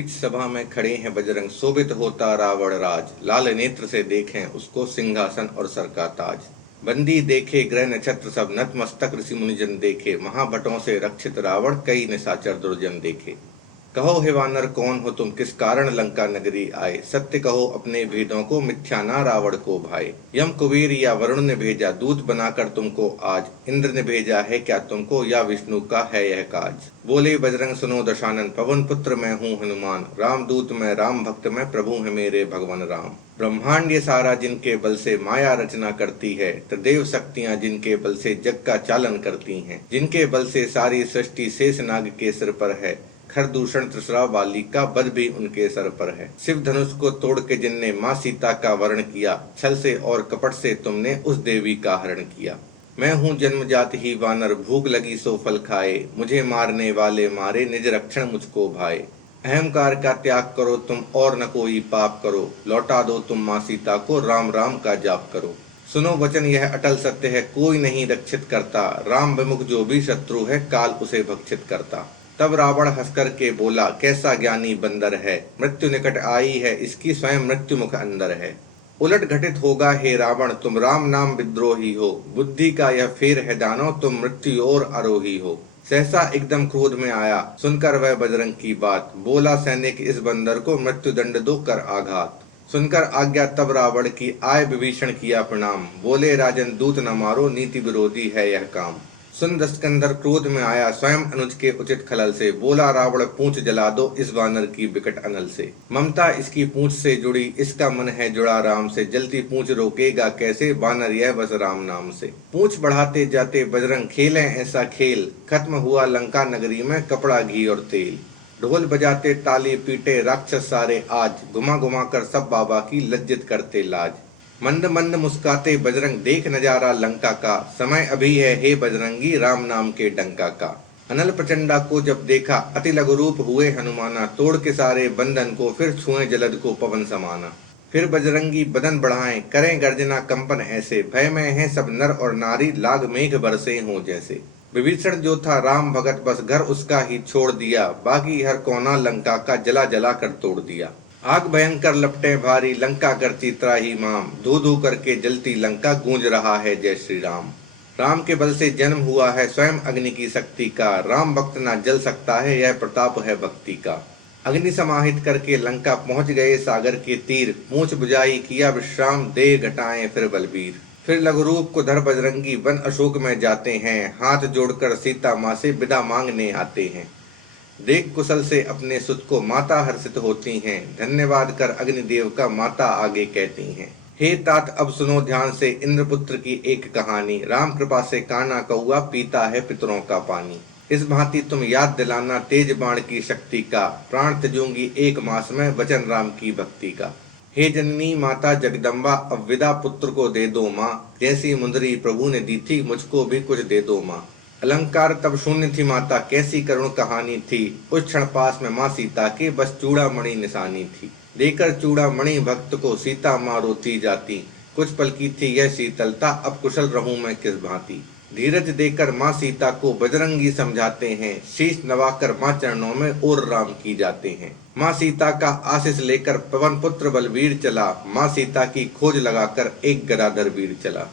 बीच सभा में खड़े हैं बजरंग, शोभित होता रावण राज। लाल नेत्र से देखें उसको सिंहासन और सर का ताज। बंदी देखे ग्रह नक्षत्र सब, नतमस्तक ऋषि मुनिजन देखे। महाभटों से रक्षित रावण, कई निशाचर दुर्जन देखे। कहो हे वानर कौन हो तुम, किस कारण लंका नगरी आए। सत्य कहो अपने भेदों को, मिथ्या ना रावण को भाए। यम कुबेर या वरुण ने भेजा, दूत बनाकर तुमको आज। इंद्र ने भेजा है क्या तुमको, या विष्णु का है यह काज। बोले बजरंग सुनो दशानन, पवन पुत्र मैं हूँ हनुमान। राम दूत मैं, राम भक्त मैं, प्रभु है मेरे भगवान राम। ब्रह्मांड ये सारा जिनके बल से माया रचना करती है, त्रिदेव शक्तियाँ जिनके बल से जग का चालन करती हैं। जिनके बल से सारी सृष्टि शेषनाग के सिर पर है। खरदूषण त्रिशरा वाली का बल भी उनके सर पर है। शिव धनुष को तोड़ के जिनने माँ सीता का वर्ण किया, छल से और कपट से तुमने उस देवी का हरण किया। मैं हूँ जन्मजात ही वानर, भूख लगी सो फल खाए। मुझे मारने वाले मारे, निज रक्षण मुझको भाए। अहंकार का त्याग करो तुम और न कोई पाप करो। लौटा दो तुम माँ सीता को, राम राम का जाप करो। सुनो वचन यह अटल सत्य है, कोई नहीं रक्षित करता। राम विमुख जो भी शत्रु है, काल उसे भक्षित करता। तब रावण हंसकर के बोला, कैसा ज्ञानी बंदर है। मृत्यु निकट आई है इसकी, स्वयं मृत्यु मुख अंदर है। उलट घटित होगा हे रावण, तुम राम नाम विद्रोही हो। बुद्धि का यह फेर है दानव, तुम मृत्यु और आरोही हो। सहसा एकदम क्रोध में आया, सुनकर वह बजरंग की बात। बोला सैनिक इस बंदर को, मृत्यु दंड दो कर आघात। सुनकर आज्ञा तब रावण की, आय विभीषण किया प्रणाम। बोले राजन दूत न मारो, नीति विरोधी है यह काम। सुन दशकंधर क्रोध में आया, स्वयं अनुज के उचित खलल से। बोला रावण पूंछ जला दो इस वानर की विकट अनल से। ममता इसकी पूंछ से जुड़ी, इसका मन है जुड़ा राम से। जलती पूंछ रोकेगा कैसे, वानर यह बस राम नाम से। पूंछ बढ़ाते जाते बजरंग, खेलें ऐसा खेल। खत्म हुआ लंका नगरी में कपड़ा घी और तेल। ढोल बजाते ताली पीटे राक्षस सारे आज। घुमा घुमा कर सब बाबा की लज्जित करते लाज। मंद मंद मुस्काते बजरंग, देख नजारा लंका का। समय अभी है हे बजरंगी, राम नाम के डंका का। अनल प्रचंडा को जब देखा, अति लघु रूप हुए हनुमाना। तोड़ के सारे बंधन को, फिर छुए जलद को पवन समाना। फिर बजरंगी बदन बढ़ाएं, करें गर्जना कंपन ऐसे। भय में है सब नर और नारी, लाग मेघ बरसे हों जैसे। विभीषण जो था राम भगत, बस घर उसका ही छोड़ दिया। बाकी हर कोना लंका का जला जला कर तोड़ दिया। आग भयंकर लपटे भारी, लंका करती त्राही माम। धू धू करके जलती लंका, गूंज रहा है जय श्री राम। राम के बल से जन्म हुआ है स्वयं अग्नि की शक्ति का। राम भक्त ना जल सकता है, यह प्रताप है भक्ति का। अग्नि समाहित करके लंका पहुंच गए सागर के तीर। मूछ बुझाई किया विश्राम, दे घटाएं फिर बलबीर। फिर लघु रूप को धर बजरंगी, वन अशोक में जाते हैं। हाथ जोड़कर सीता माँ से विदा मांगने आते हैं। देख कुशल से अपने सुत को, माता हर्षित होती हैं। धन्यवाद कर अग्निदेव का, माता आगे कहती हैं। हे तात अब सुनो ध्यान से, इंद्रपुत्र की एक कहानी। राम कृपा से काना कौआ, पीता है पितरों का पानी। इस भांति तुम याद दिलाना तेज बाण की शक्ति का। प्राण त्यजूंगी एक मास में, वचन राम की भक्ति का। हे जननी माता जगदम्बा, अब विदा पुत्र को दे दो माँ। जैसी मुंदरी प्रभु ने दी थी, मुझको भी कुछ दे दो माँ। अलंकार तब शून्य थी माता, कैसी करुण कहानी थी। उस क्षण पास में माँ सीता के, बस चूड़ामणि निशानी थी। देकर चूड़ामणि भक्त को, सीता माँ रोती जाती। कुछ पल की थी यह शीतलता, अब कुशल रहूं मैं किस भांति। धीरज देकर माँ सीता को बजरंगी समझाते हैं। शीश नवाकर माँ चरणों में और राम की जाते हैं। माँ सीता का आशीष लेकर पवन पुत्र बलवीर चला। माँ सीता की खोज लगाकर एक गदाधर वीर चला।